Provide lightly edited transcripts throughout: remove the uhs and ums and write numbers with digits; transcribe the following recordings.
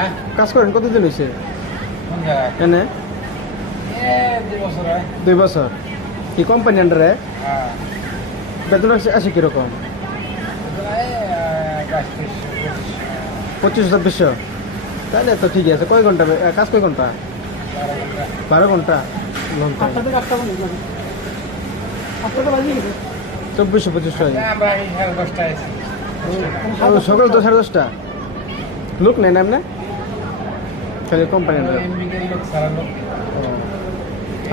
হ্যাঁ কাজ করেন কতদিন হয়েছে কোন জায়গায় এনে? এ 2 বছর হয় 2 বছর। কি কোম্পানি আন্ডারে? হ্যাঁ বেতন আসে কিরকম? এই 25,000-20,000। তাহলে তো ঠিকই আছে। কয় ঘন্টা কাজ, কয় ঘন্টা? 12 ঘন্টা। Long time. 2400-2500। আমরা এই 10:30 আছি সকাল 10-10:30। লোক নেই না এমনি? খালি কোম্পানি আন্ডারে। এমবিকের লোক সারা লোক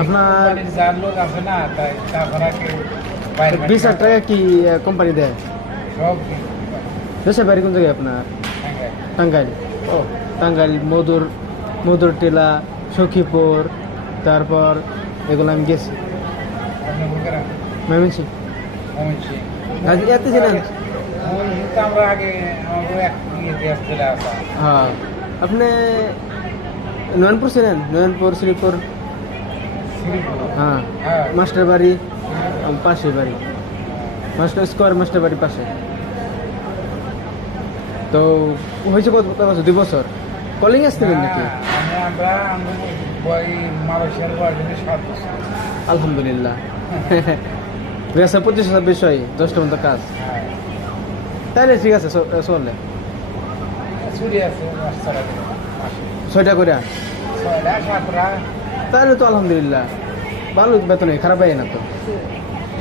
আপনার কোম্পানির যার লোক আছে না তাই তারপরে কেউ বাইরে 20,000 টাকা কি কোম্পানি দেয়? সব দেশের বাড়ি কোন জায়গায় আপনার? টাঙ্গাইল। ও টাঙ্গাইল, মধুর টিলা, সখীপুর, তারপর এগুলো আমি গেছি। ময়মনসিং। আজ এতে ছিলেন? আমরা আগে আমাদের এক ইতিহাস চলে আসা হ্যাঁ। আপনি নয়নপুর ছিলেন? নয়নপুর, শ্রীপুর। হ্যাঁ। হ্যাঁ মাস্টার বাড়ি পাশে বাড়ি, মাস্টার স্কোয়ার মাস্টার বাড়ির পাশে। তো হয়েছে কত বছর? 2 বছর। কলিং আসছিলেন নাকি? আমরা মালয়েশিয়ার বয়স 7 বছর আলহামদুলিল্লাহ। বেসা 25,000 বিষয় 10টা মতো কাজ। হ্যাঁ তাইলে ঠিক আছে, চলে ছুটি আছে 6টা করে। 6টা 7টা তাহলে তো আলহামদুলিল্লাহ ভালো বেতনে, খারাপ হয় না তো।